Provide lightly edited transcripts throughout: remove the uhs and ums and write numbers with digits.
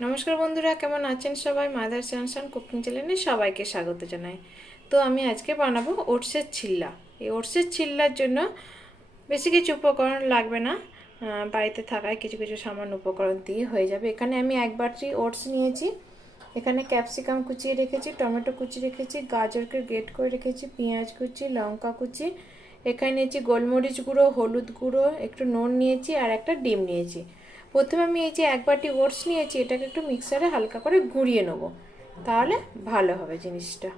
নমস্কার বন্ধুরা, কেমন আছেন সবাই? মাদার সানশাইন কুকিং চ্যানেলে সবাইকে স্বাগত জানাই। তো আমি আজকে বানাবো ওটসের চিল্লা। এই ওটসের চিল্লার জন্য বেশি কিছু উপকরণ লাগবে না, বাড়িতে থাকায় কিছু কিছু সামান্য উপকরণ দিয়ে হয়ে যাবে। এখানে আমি 1 বাটি ওটস নিয়েছি। এখানে ক্যাপসিকাম কুচিয়ে রেখেছি, টমেটো কুচিয়ে রেখেছি, গাজরকে গ্রেট করে রেখেছি, পেঁয়াজ কুচি, লঙ্কা কুচি। এখানে নিয়েছি গোলমরিচ গুঁড়ো, হলুদ গুঁড়ো, একটু নুন নিয়েছি আর একটা ডিম নিয়েছি। প্রথমে আমি এই যে 1 বাটি ওটস নিয়েছি, এটাকে একটু মিক্সারে হালকা করে গুঁড়িয়ে নেব, তাহলে ভালো হবে জিনিসটা।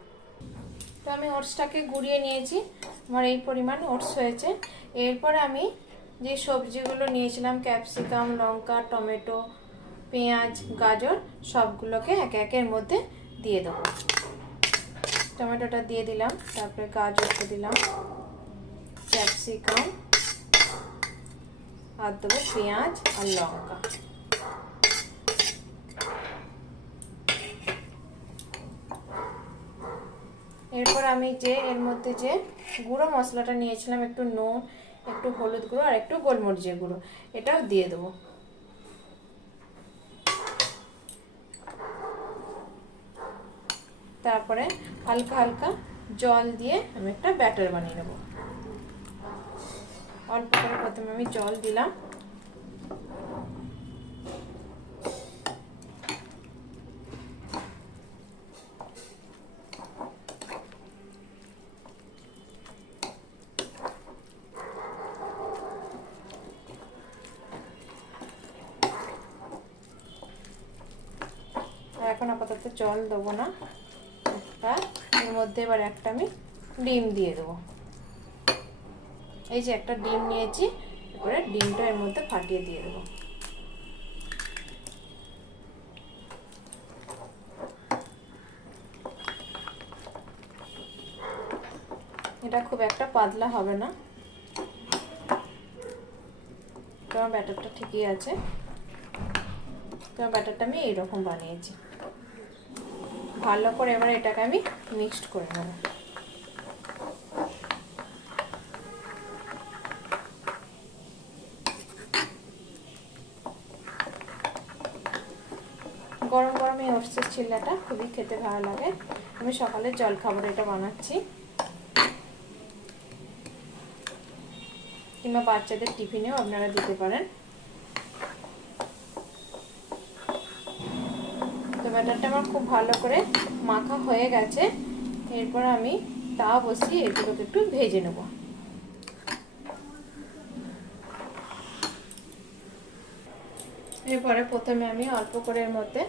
তো আমি ওটসটাকে গুঁড়িয়ে নিয়েছি, আমার এই পরিমাণ ওটস হয়েছে। এরপর আমি যে সবজিগুলো নিয়েছিলাম, ক্যাপসিকাম, লঙ্কা, টমেটো, পেঁয়াজ, গাজর, সবগুলোকে একে একের মধ্যে দিয়ে দেবো। টমেটোটা দিয়ে দিলাম, তারপরে গাজরটা দিলাম, ক্যাপসিকাম, আর দেবো পেঁয়াজ আর লঙ্কা। এরপর আমি যে এর মধ্যে যে গুঁড়ো মশলাটা নিয়েছিলাম, একটু নুন, একটু হলুদ গুঁড়ো আর একটু গোলমরিচের গুঁড়ো, এটাও দিয়ে দেবো। তারপরে হালকা হালকা জল দিয়ে আমি একটা ব্যাটার বানিয়ে নেব। অল্প করে প্রথমে আমি জল দিলাম, এখন আপাতত জল দেবো না। এর মধ্যে এবার একটা আমি ডিম দিয়ে দেবো। এই যে একটা ডিম নিয়েছি, এবারে ডিমটা এর মধ্যে ফাটিয়ে দিয়ে দেবো। এটা খুব একটা পাতলা হবে না, তোমার ব্যাটারটা ঠিকই আছে। তোমার ব্যাটারটা আমি এইরকম বানিয়েছি। ভালো করে এবার এটাকে আমি মিক্সড করে নেব। গরম গরম এই ওটসের চিল্লাটা খুবই খেতে ভালো লাগে। আমি সকালের জলখাবারে এটা বানাচ্ছি, কিংবা বাচ্চাদের টিফিনেও আপনারা দিতে পারেন। তো ব্যাটারটা আমার খুব ভালো করে মাখা হয়ে গেছে। এরপর আমি তাওয়া বসিয়ে এগুলোকে একটু ভেজে নেব। এরপরে প্রথমে আমি অল্প করে এর মধ্যে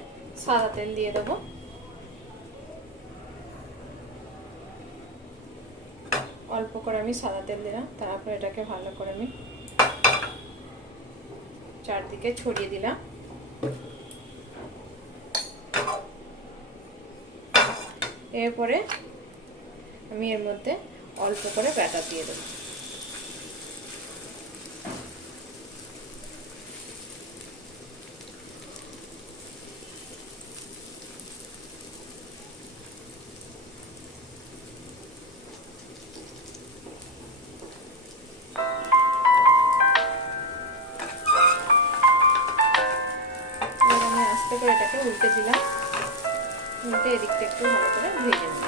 সাদা তেল দিয়ে দেবো। অল্প করে আমি সাদা তেল দিলাম, তারপর এটাকে ভালো করে আমি চারদিকে ছড়িয়ে দিলাম। এরপরে আমি এর মধ্যে অল্প করে ব্যাটার দিয়ে দেবো। আমি আস্তে করে এটাকে উল্টে দিলাম, উল্টে এদিকটা একটু ভালো করে ভেজে নেব।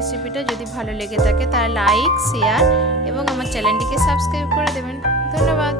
রেসিপিটা যদি ভালো লেগে থাকে তাহলে লাইক, শেয়ার এবং আমার চ্যানেলটিকে সাবস্ক্রাইব করে দেবেন। ধন্যবাদ।